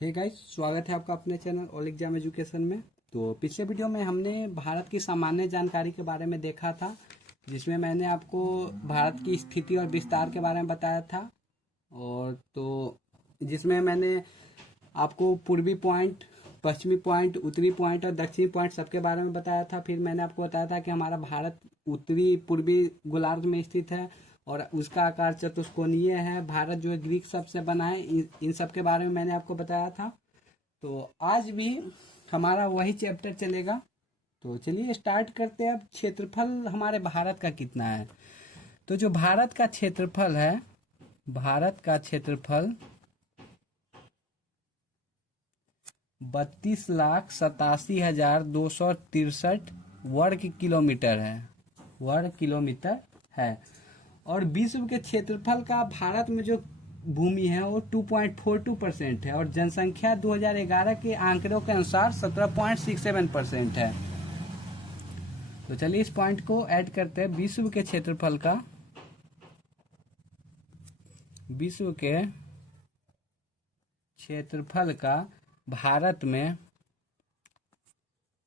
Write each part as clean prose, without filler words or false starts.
Hey guys, स्वागत है आपका अपने चैनल ऑल एग्जाम एजुकेशन में। तो पिछले वीडियो में हमने भारत की सामान्य जानकारी के बारे में देखा था, जिसमें मैंने आपको भारत की स्थिति और विस्तार के बारे में बताया था। और तो जिसमें मैंने आपको पूर्वी पॉइंट, पश्चिमी पॉइंट, उत्तरी पॉइंट और दक्षिणी पॉइंट सबके बारे में बताया था। फिर मैंने आपको बताया था कि हमारा भारत उत्तरी पूर्वी गोलार्ध में स्थित है और उसका आकार चतुष्कोणीय है। भारत जो है ग्रीक शब्द से बना है। इन सब के बारे में मैंने आपको बताया था। तो आज भी हमारा वही चैप्टर चलेगा। तो चलिए स्टार्ट करते हैं। अब क्षेत्रफल हमारे भारत का कितना है? तो जो भारत का क्षेत्रफल है, भारत का क्षेत्रफल 32,87,263 वर्ग किलोमीटर है। वर्ग किलोमीटर है। और विश्व के क्षेत्रफल का भारत में जो भूमि है वो 2.42% है और जनसंख्या 2011 के आंकड़ों के अनुसार 17.67% है। तो चलिए इस पॉइंट को ऐड करते हैं। विश्व के क्षेत्रफल का, विश्व के क्षेत्रफल का भारत में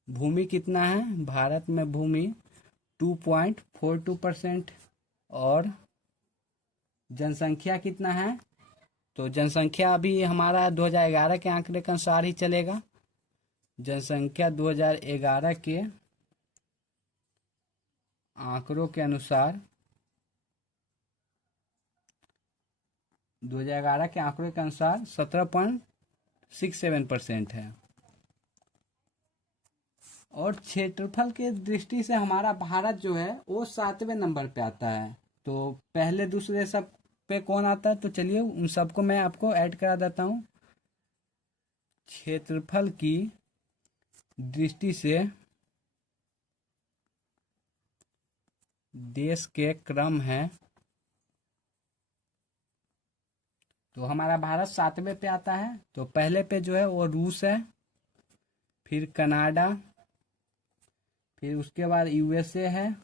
भूमि कितना है? भारत में भूमि 2.42% और जनसंख्या कितना है? तो जनसंख्या अभी हमारा 2011 के आंकड़े के अनुसार ही चलेगा। जनसंख्या 2011 के आंकड़ों के अनुसार 17.67% है। और क्षेत्रफल के दृष्टि से हमारा भारत जो है वो 7वें नंबर पे आता है। तो पहले दूसरे सब पे कौन आता है? तो चलिए उन सबको मैं आपको ऐड करा देता हूँ। क्षेत्रफल की दृष्टि से देश के क्रम है। तो हमारा भारत 7वें पे आता है। तो पहले पे जो है वो रूस है, फिर कनाडा, फिर उसके बाद यूएसए है,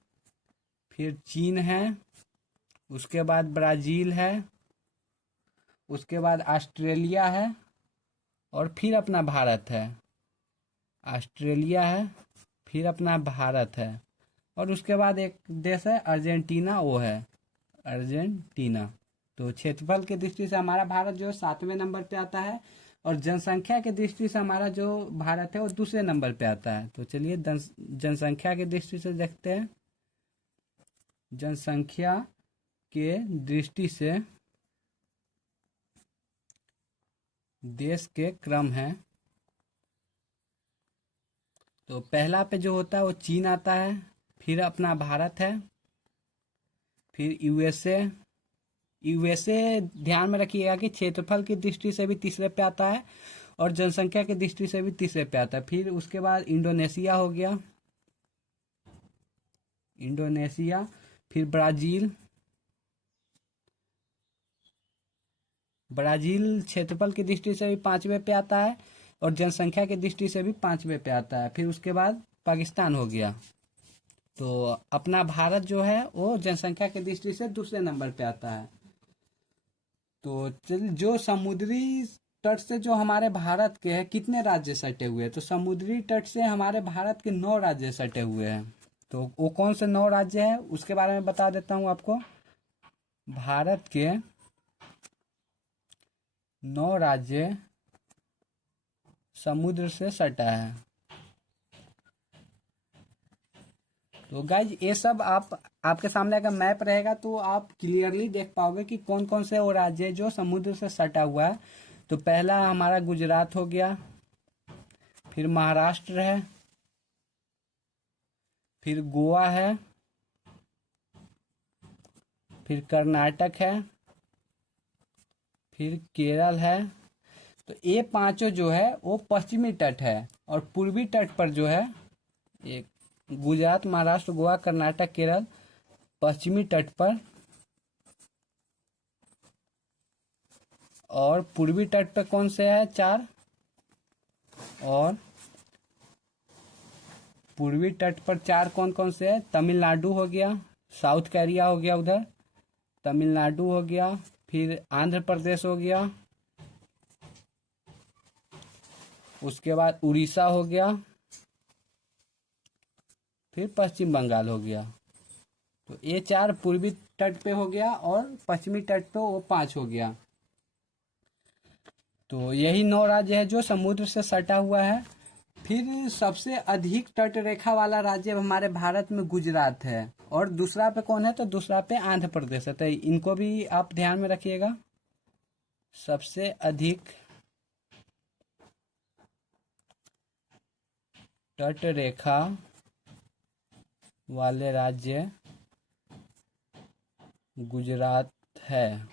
फिर चीन है, उसके बाद ब्राज़ील है, उसके बाद ऑस्ट्रेलिया है और फिर अपना भारत है। ऑस्ट्रेलिया है, फिर अपना भारत है और उसके बाद एक देश है अर्जेंटीना, वो है अर्जेंटीना। तो क्षेत्रफल की दृष्टि से हमारा भारत जो है 7वें नंबर पे आता है और जनसंख्या की दृष्टि से हमारा जो भारत है वो दूसरे नंबर पे आता है। तो चलिए जनसंख्या की दृष्टि से देखते हैं। जनसंख्या के दृष्टि से देश के क्रम है। तो पहला पे जो होता है वो चीन आता है, फिर अपना भारत है, फिर यूएसए। यूएसए ध्यान में रखिएगा कि क्षेत्रफल की दृष्टि से भी तीसरे पे आता है और जनसंख्या की दृष्टि से भी तीसरे पे आता है। फिर उसके बाद इंडोनेशिया हो गया, इंडोनेशिया, फिर ब्राज़ील। ब्राज़ील क्षेत्रफल की दृष्टि से भी 5वें पे आता है और जनसंख्या की दृष्टि से भी 5वें पे आता है। फिर उसके बाद पाकिस्तान हो गया। तो अपना भारत जो है वो जनसंख्या की दृष्टि से दूसरे नंबर पे आता है। तो चलिए, जो समुद्री तट से जो हमारे भारत के हैं कितने राज्य सटे हुए हैं? तो समुद्री तट से हमारे भारत के 9 राज्य सटे हुए हैं। तो वो कौन से 9 राज्य हैं उसके बारे में बता देता हूँ आपको। भारत के 9 राज्य समुद्र से सटा है। तो गाइज ये सब आपके सामने अगर मैप रहेगा तो आप क्लियरली देख पाओगे कि कौन कौन से वो राज्य है जो समुद्र से सटा हुआ है। तो पहला हमारा गुजरात हो गया, फिर महाराष्ट्र है, फिर गोवा है, फिर कर्नाटक है, फिर केरल है। तो ये पांचों जो है वो पश्चिमी तट है और पूर्वी तट पर जो है एक गुजरात, महाराष्ट्र, गोवा, कर्नाटक, केरल पश्चिमी तट पर और पूर्वी तट पर कौन से है? 4। और पूर्वी तट पर 4 कौन कौन से है? तमिलनाडु हो गया, साउथ कोरिया हो गया, उधर तमिलनाडु हो गया, फिर आंध्र प्रदेश हो गया, उसके बाद उड़ीसा हो गया, फिर पश्चिम बंगाल हो गया। तो ये 4 पूर्वी तट पे हो गया और पश्चिमी तट पे वो 5 हो गया। तो यही 9 राज्य है जो समुद्र से सटा हुआ है। फिर सबसे अधिक तट रेखा वाला राज्य हमारे भारत में गुजरात है। और दूसरा पे कौन है? तो दूसरा पे आंध्र प्रदेश है। तो इनको भी आप ध्यान में रखिएगा। सबसे अधिक तट रेखा वाले राज्य गुजरात है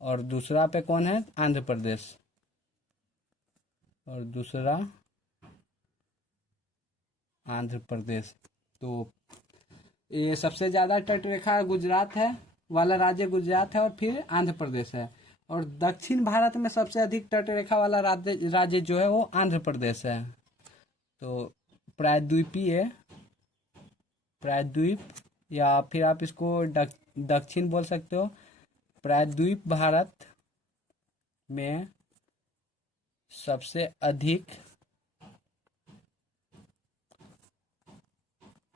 और दूसरा पे कौन है? आंध्र प्रदेश। और दूसरा आंध्र प्रदेश। तो ये सबसे ज़्यादा तट रेखा गुजरात है वाला राज्य गुजरात है और फिर आंध्र प्रदेश है। और दक्षिण भारत में सबसे अधिक तट रेखा वाला राज्य जो है वो आंध्र प्रदेश है। तो प्रायद्वीप या फिर आप इसको दक्षिण बोल सकते हो। प्रायद्वीप भारत में सबसे अधिक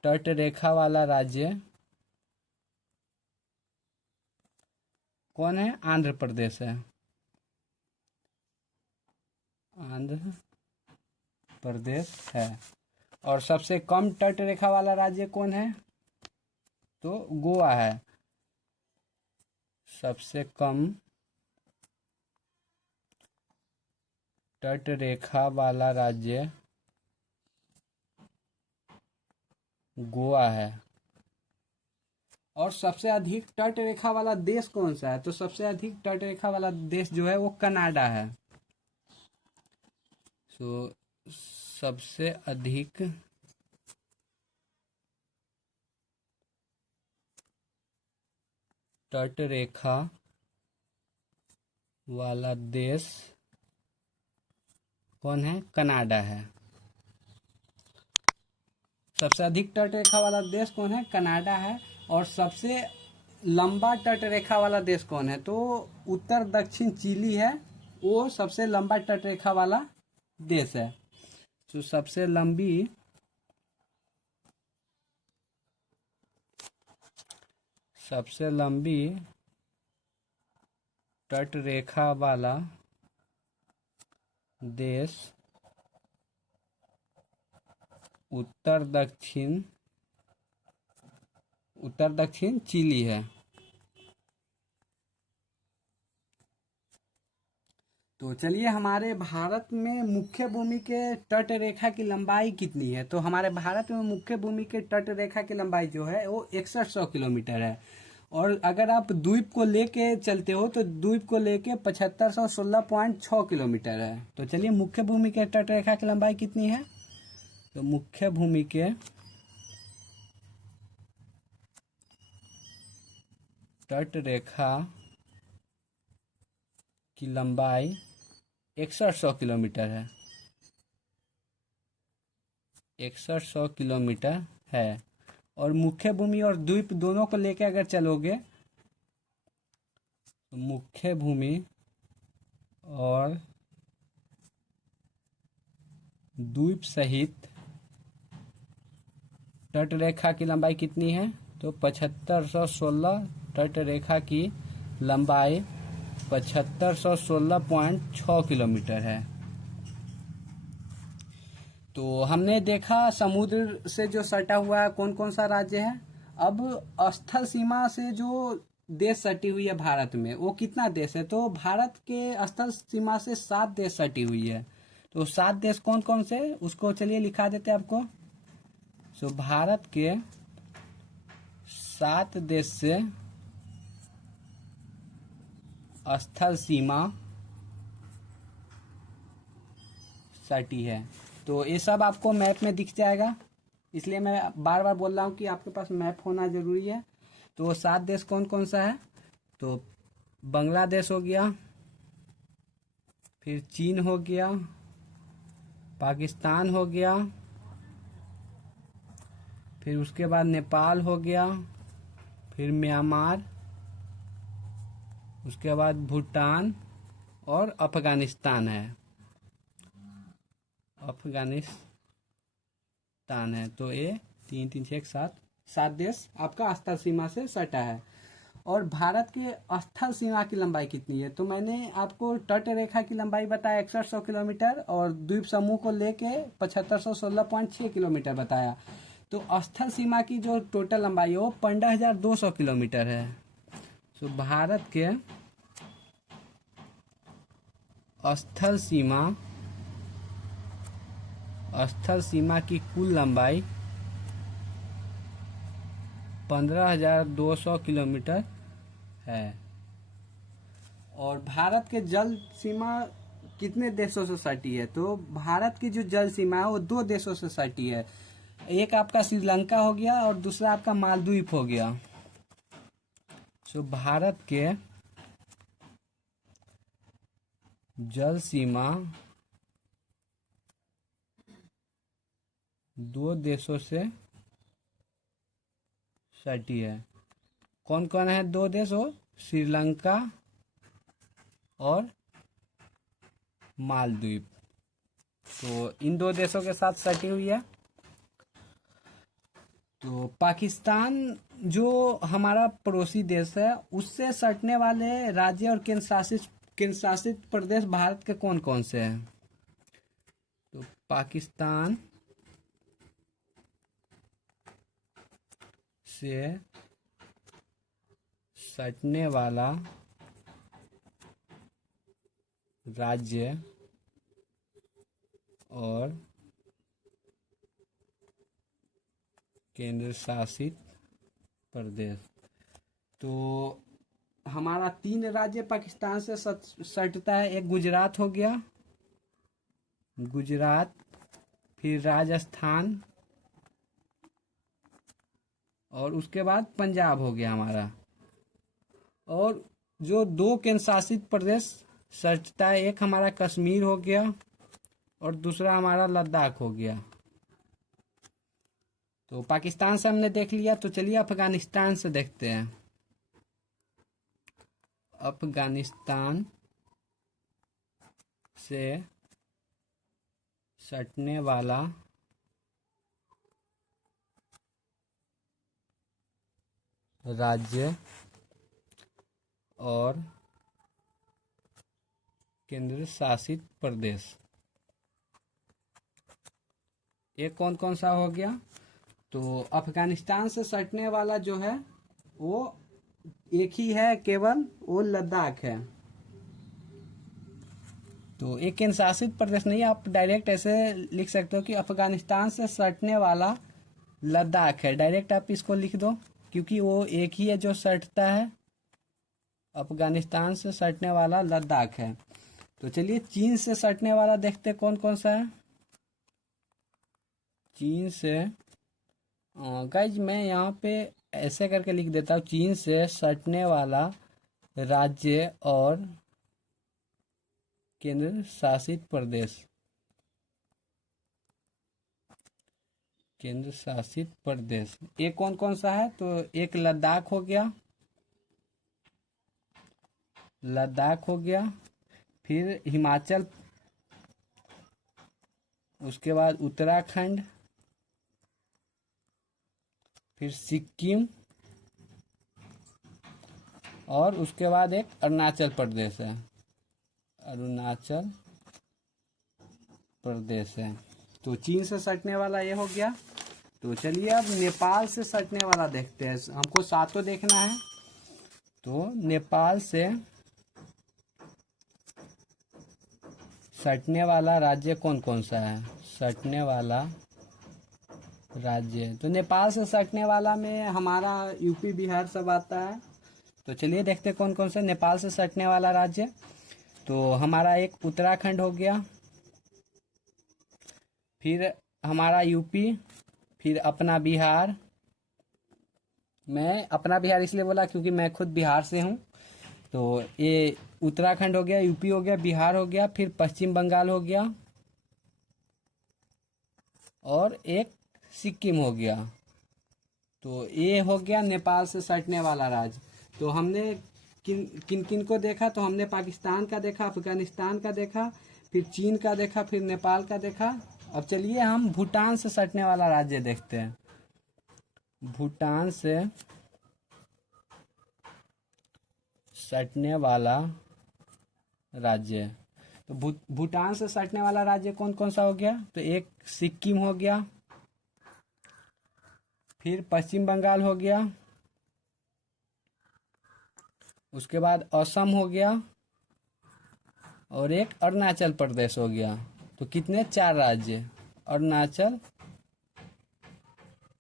तट रेखा वाला राज्य कौन है? आंध्र प्रदेश है। आंध्र प्रदेश है। और सबसे कम तट रेखा वाला राज्य कौन है? तो गोवा है। सबसे कम तट रेखा वाला राज्य गोवा है। और सबसे अधिक तट रेखा वाला देश कौन सा है? तो सबसे अधिक तट रेखा वाला देश जो है वो कनाडा है। तो सबसे अधिक तट रेखा वाला देश कौन है? कनाडा है। सबसे अधिक तट रेखा वाला देश कौन है? कनाडा है। और सबसे लंबा तट रेखा वाला देश कौन है? तो उत्तर दक्षिण चिली है। वो सबसे लंबा तट रेखा वाला देश है। तो सबसे लंबी तट रेखा वाला देश उत्तर दक्षिण चिली है। तो चलिए, हमारे भारत में मुख्य भूमि के तट रेखा की लंबाई कितनी है? तो हमारे भारत में मुख्य भूमि के तट रेखा की लंबाई जो है वो 6100 किलोमीटर है। और अगर आप द्वीप को लेके चलते हो तो द्वीप को लेके 7516.6 किलोमीटर है। तो चलिए, मुख्य भूमि के तट रेखा की लंबाई कितनी है? तो मुख्य भूमि के तट रेखा की लंबाई 6100 किलोमीटर है। 6100 किलोमीटर है। और मुख्य भूमि और द्वीप दोनों को लेके अगर चलोगे तो मुख्य भूमि और द्वीप सहित तट रेखा की लंबाई कितनी है? तो 7516। तट रेखा की लंबाई 7516.6 किलोमीटर है। तो हमने देखा समुद्र से जो सटा हुआ है कौन कौन सा राज्य है। अब स्थल सीमा से जो देश सटी हुई है भारत में, वो कितना देश है? तो भारत के स्थल सीमा से 7 देश सटी हुई है। तो 7 देश कौन कौन से, उसको चलिए लिखा देते हैं आपको। तो भारत के 7 देश से स्थल सीमा सटी है। तो ये सब आपको मैप में दिख जाएगा, इसलिए मैं बार बार बोल रहा हूँ कि आपके पास मैप होना जरूरी है। तो 7 देश कौन कौन सा है? तो बांग्लादेश हो गया, फिर चीन हो गया, पाकिस्तान हो गया, फिर उसके बाद नेपाल हो गया, फिर म्यांमार, उसके बाद भूटान और अफगानिस्तान है। अफगानिस्तान है। तो ये 3 3 6 7 7 देश आपका स्थल सीमा से सटा है। और भारत के स्थल सीमा की लंबाई कितनी है? तो मैंने आपको तट रेखा की लंबाई बताया 6100 किलोमीटर और द्वीप समूह को लेके 7516.6 किलोमीटर बताया। तो स्थल सीमा की जो टोटल लंबाई है वो 15200 किलोमीटर है। तो भारत के स्थल सीमा की कुल लंबाई 15200 किलोमीटर है। और भारत के जल सीमा कितने देशों से सटी है? तो भारत की जो जल सीमा है वो 2 देशों से सटी है। एक आपका श्रीलंका हो गया और दूसरा आपका मालदीव हो गया। तो भारत के जल सीमा 2 देशों से सटी है। कौन कौन है 2 देश? हो श्रीलंका और मालदीव। तो इन 2 देशों के साथ सटी हुई है। तो पाकिस्तान जो हमारा पड़ोसी देश है उससे सटने वाले राज्य और केंद्र शासित प्रदेश भारत के कौन कौन से हैं? तो पाकिस्तान से सटने वाला राज्य और केंद्र शासित प्रदेश। तो हमारा 3 राज्य पाकिस्तान से सटता है। एक गुजरात हो गया, गुजरात, फिर राजस्थान और उसके बाद पंजाब हो गया हमारा। और जो 2 केंद्र शासित प्रदेश सटता है, एक हमारा कश्मीर हो गया और दूसरा हमारा लद्दाख हो गया। तो पाकिस्तान से हमने देख लिया। तो चलिए अफगानिस्तान से देखते हैं। अफगानिस्तान से सटने वाला राज्य और केंद्र शासित प्रदेश ये कौन कौन सा हो गया? तो अफगानिस्तान से सटने वाला जो है वो एक ही है, केवल वो लद्दाख है। तो एक केंद्र शासित प्रदेश नहीं, आप डायरेक्ट ऐसे लिख सकते हो कि अफगानिस्तान से सटने वाला लद्दाख है। डायरेक्ट आप इसको लिख दो क्योंकि वो एक ही है जो सटता है। अफगानिस्तान से सटने वाला लद्दाख है। तो चलिए चीन से सटने वाला देखते कौन कौन सा है। चीन से गाइज मैं यहाँ पे ऐसे करके लिख देता हूँ, चीन से सटने वाला राज्य और केंद्र शासित प्रदेश। केंद्र शासित प्रदेश ये कौन कौन सा है? तो एक लद्दाख हो गया, लद्दाख हो गया, फिर हिमाचल, उसके बाद उत्तराखंड, फिर सिक्किम और उसके बाद एक अरुणाचल प्रदेश है। अरुणाचल प्रदेश है। तो चीन से सटने वाला ये हो गया। तो चलिए अब नेपाल से सटने वाला देखते हैं। हमको 7 देखना है। तो नेपाल से सटने वाला राज्य कौन कौन सा है? सटने वाला राज्य तो नेपाल से सटने वाला में हमारा यूपी बिहार सब आता है। तो चलिए देखते कौन कौन सा नेपाल से सटने वाला राज्य। तो हमारा एक उत्तराखंड हो गया, फिर हमारा यूपी, फिर अपना बिहार। मैं अपना बिहार इसलिए बोला क्योंकि मैं खुद बिहार से हूँ। तो ये उत्तराखंड हो गया, यूपी हो गया, बिहार हो गया, फिर पश्चिम बंगाल हो गया और एक सिक्किम हो गया। तो ये हो गया नेपाल से सटने वाला राज्य। तो हमने किन किन को देखा? तो हमने पाकिस्तान का देखा, अफगानिस्तान का देखा, फिर चीन का देखा, फिर नेपाल का देखा अब चलिए हम भूटान से सटने वाला राज्य देखते हैं। भूटान से सटने वाला राज्य, तो भूटान से सटने वाला राज्य कौन कौन सा हो गया? तो एक सिक्किम हो गया, फिर पश्चिम बंगाल हो गया, उसके बाद असम हो गया और एक अरुणाचल प्रदेश हो गया। तो कितने? 4 राज्य अरुणाचल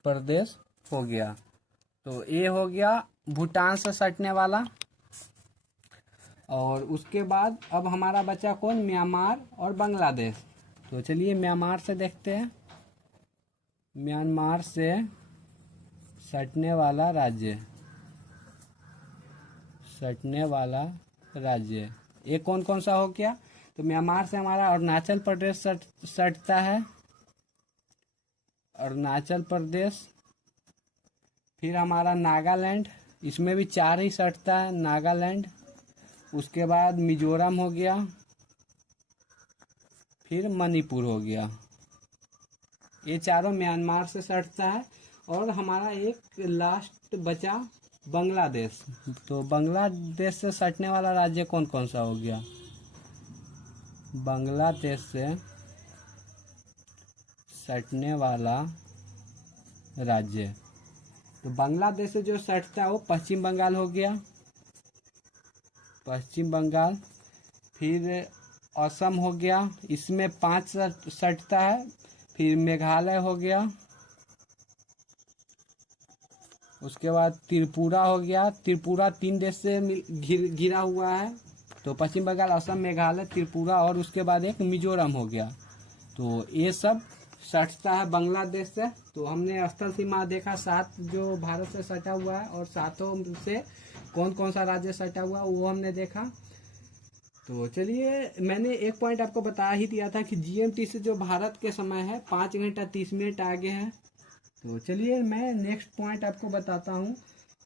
प्रदेश हो गया। तो ये हो गया भूटान से सटने वाला। और उसके बाद अब हमारा बचा कौन? म्यांमार और बांग्लादेश। तो चलिए म्यांमार से देखते हैं। म्यांमार से सटने वाला राज्य, सटने वाला राज्य ये कौन कौन सा हो गया? तो म्यांमार से हमारा अरुणाचल प्रदेश सटता है, अरुणाचल प्रदेश। फिर हमारा नागालैंड, इसमें भी 4 ही सटता है, नागालैंड। उसके बाद मिजोरम हो गया, फिर मणिपुर हो गया। ये चारों म्यांमार से सटता है। और हमारा एक लास्ट बचा बांग्लादेश। तो बांग्लादेश से सटने वाला राज्य कौन कौन सा हो गया? बांग्लादेश से सटने वाला राज्य, तो बांग्लादेश से जो सटता है वो पश्चिम बंगाल हो गया, पश्चिम बंगाल। फिर असम हो गया, इसमें 5 सटता है। फिर मेघालय हो गया, उसके बाद त्रिपुरा हो गया। त्रिपुरा 3 देश से घिरा हुआ है। तो पश्चिम बंगाल, असम, मेघालय, त्रिपुरा और उसके बाद एक मिजोरम हो गया। तो ये सब सटता है बांग्लादेश से। तो हमने स्थल सीमा देखा 7 जो भारत से सटा हुआ है, और 7 से कौन कौन सा राज्य सटा हुआ वो हमने देखा। तो चलिए मैंने एक पॉइंट आपको बता ही दिया था कि जीएमटी से जो भारत के समय है 5 घंटा 30 मिनट आगे है। तो चलिए मैं नेक्स्ट पॉइंट आपको बताता हूँ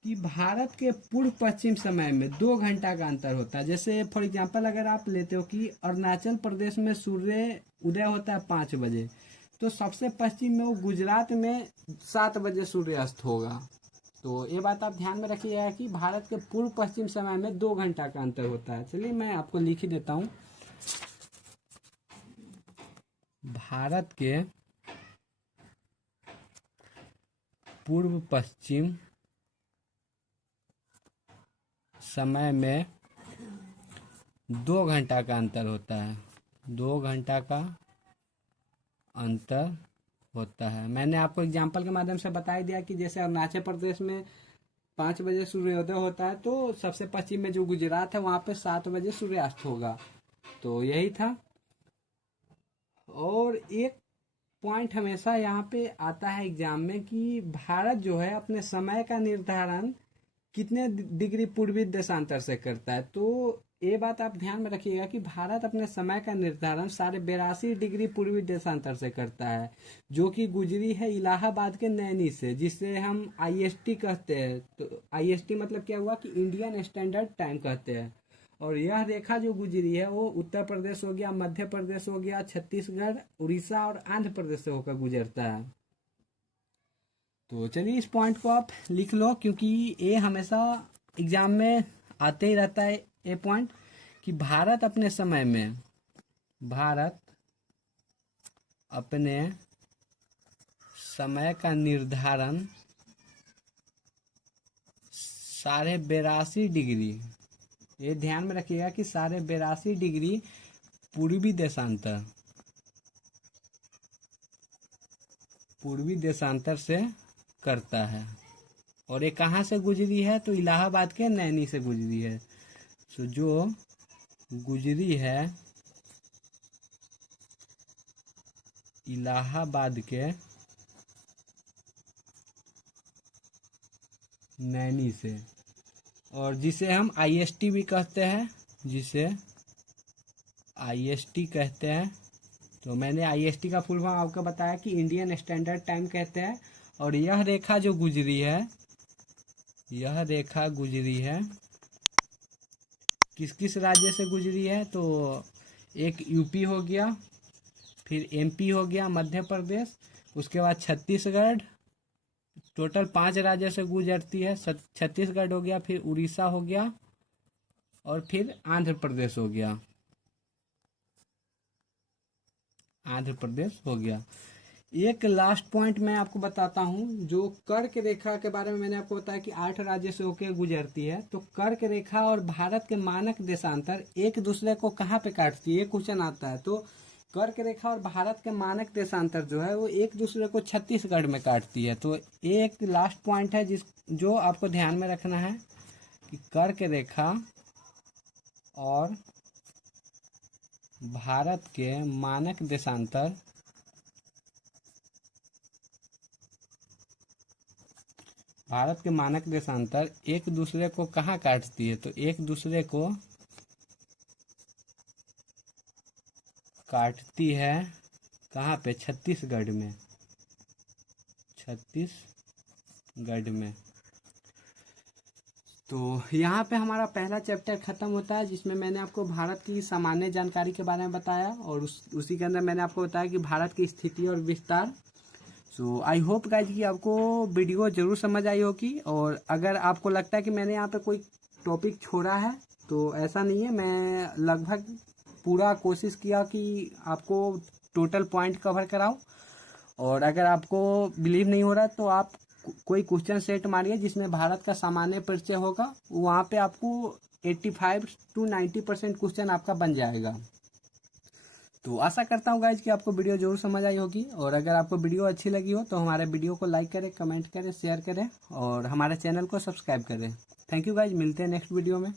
कि भारत के पूर्व पश्चिम समय में 2 घंटा का अंतर होता है। जैसे फॉर एग्जांपल अगर आप लेते हो कि अरुणाचल प्रदेश में सूर्य उदय होता है 5 बजे, तो सबसे पश्चिम में वो गुजरात में 7 बजे सूर्यास्त होगा। तो ये बात आप ध्यान में रखिएगा कि भारत के पूर्व पश्चिम समय में 2 घंटा का अंतर होता है। चलिए मैं आपको लिख ही देता हूँ। भारत के पूर्व पश्चिम समय में 2 घंटा का अंतर होता है, 2 घंटा का अंतर होता है। मैंने आपको एग्जाम्पल के माध्यम से बता ही दिया कि जैसे अरुणाचल प्रदेश में 5 बजे सूर्योदय होता है, तो सबसे पश्चिम में जो गुजरात है वहाँ पे 7 बजे सूर्यास्त होगा। तो यही था। और एक पॉइंट हमेशा यहाँ पे आता है एग्जाम में कि भारत जो है अपने समय का निर्धारण कितने डिग्री पूर्वी देशांतर से करता है। तो ये बात आप ध्यान में रखिएगा कि भारत अपने समय का निर्धारण 82.5 डिग्री पूर्वी देशांतर से करता है, जो कि गुजरी है इलाहाबाद के नैनी से, जिसे हम आईएसटी कहते हैं। तो आईएसटी मतलब क्या हुआ कि इंडियन स्टैंडर्ड टाइम कहते हैं। और यह रेखा जो गुजरी है वो उत्तर प्रदेश हो गया, मध्य प्रदेश हो गया, छत्तीसगढ़, उड़ीसा और आंध्र प्रदेश से होकर गुजरता है। तो चलिए इस पॉइंट को आप लिख लो, क्योंकि ये हमेशा एग्जाम में आते ही रहता है ये पॉइंट कि भारत अपने समय में, भारत अपने समय का निर्धारण 82.5 डिग्री, ये ध्यान में रखिएगा कि 82.5 डिग्री पूर्वी देशांतर से करता है। और ये कहाँ से गुजरी है? तो इलाहाबाद के नैनी से गुजरी है। तो जो गुजरी है इलाहाबाद के नैनी से, और जिसे हम आईएसटी भी कहते हैं, जिसे आईएसटी कहते हैं। तो मैंने आईएसटी का फुल फॉर्म आपको बताया कि इंडियन स्टैंडर्ड टाइम कहते हैं। और यह रेखा जो गुजरी है, यह रेखा गुजरी है किस किस राज्य से गुजरी है? तो एक यूपी हो गया, फिर एमपी हो गया मध्य प्रदेश, उसके बाद छत्तीसगढ़। टोटल 5 राज्यों से गुजरती है। छत्तीसगढ़ हो गया, फिर उड़ीसा हो गया और फिर आंध्र प्रदेश हो गया। आंध्र प्रदेश हो गया। एक लास्ट पॉइंट मैं आपको बताता हूँ, जो कर्क रेखा के बारे में मैंने आपको बताया कि 8 राज्य से होकर गुजरती है। तो कर्क रेखा और भारत के मानक देशांतर एक दूसरे को कहाँ पे काटती है, ये क्वेश्चन आता है। तो कर्क रेखा और भारत के मानक देशांतर जो है वो एक दूसरे को छत्तीसगढ़ में काटती है। तो एक लास्ट पॉइंट है जो आपको ध्यान में रखना है कि कर्क रेखा और भारत के मानक देशांतर एक दूसरे को कहाँ काटती है, तो एक दूसरे को काटती है कहाँ पे, छत्तीसगढ़ में। तो यहाँ पे हमारा पहला चैप्टर खत्म होता है, जिसमें मैंने आपको भारत की सामान्य जानकारी के बारे में बताया और उसी के अंदर मैंने आपको बताया कि भारत की स्थिति और विस्तार। सो आई होप गाइज कि आपको वीडियो जरूर समझ आई होगी। और अगर आपको लगता है कि मैंने यहाँ पे कोई टॉपिक छोड़ा है तो ऐसा नहीं है, मैं लगभग पूरा कोशिश किया कि आपको टोटल पॉइंट कवर कराऊं। और अगर आपको बिलीव नहीं हो रहा तो आप कोई क्वेश्चन सेट मारिए जिसमें भारत का सामान्य परिचय होगा, वहाँ पे आपको 85 to 90% क्वेश्चन आपका बन जाएगा। तो आशा करता हूँ गाइज कि आपको वीडियो जरूर समझ आई होगी। और अगर आपको वीडियो अच्छी लगी हो तो हमारे वीडियो को लाइक करें, कमेंट करें, शेयर करें और हमारे चैनल को सब्सक्राइब करें। थैंक यू गाइज, मिलते हैं नेक्स्ट वीडियो में।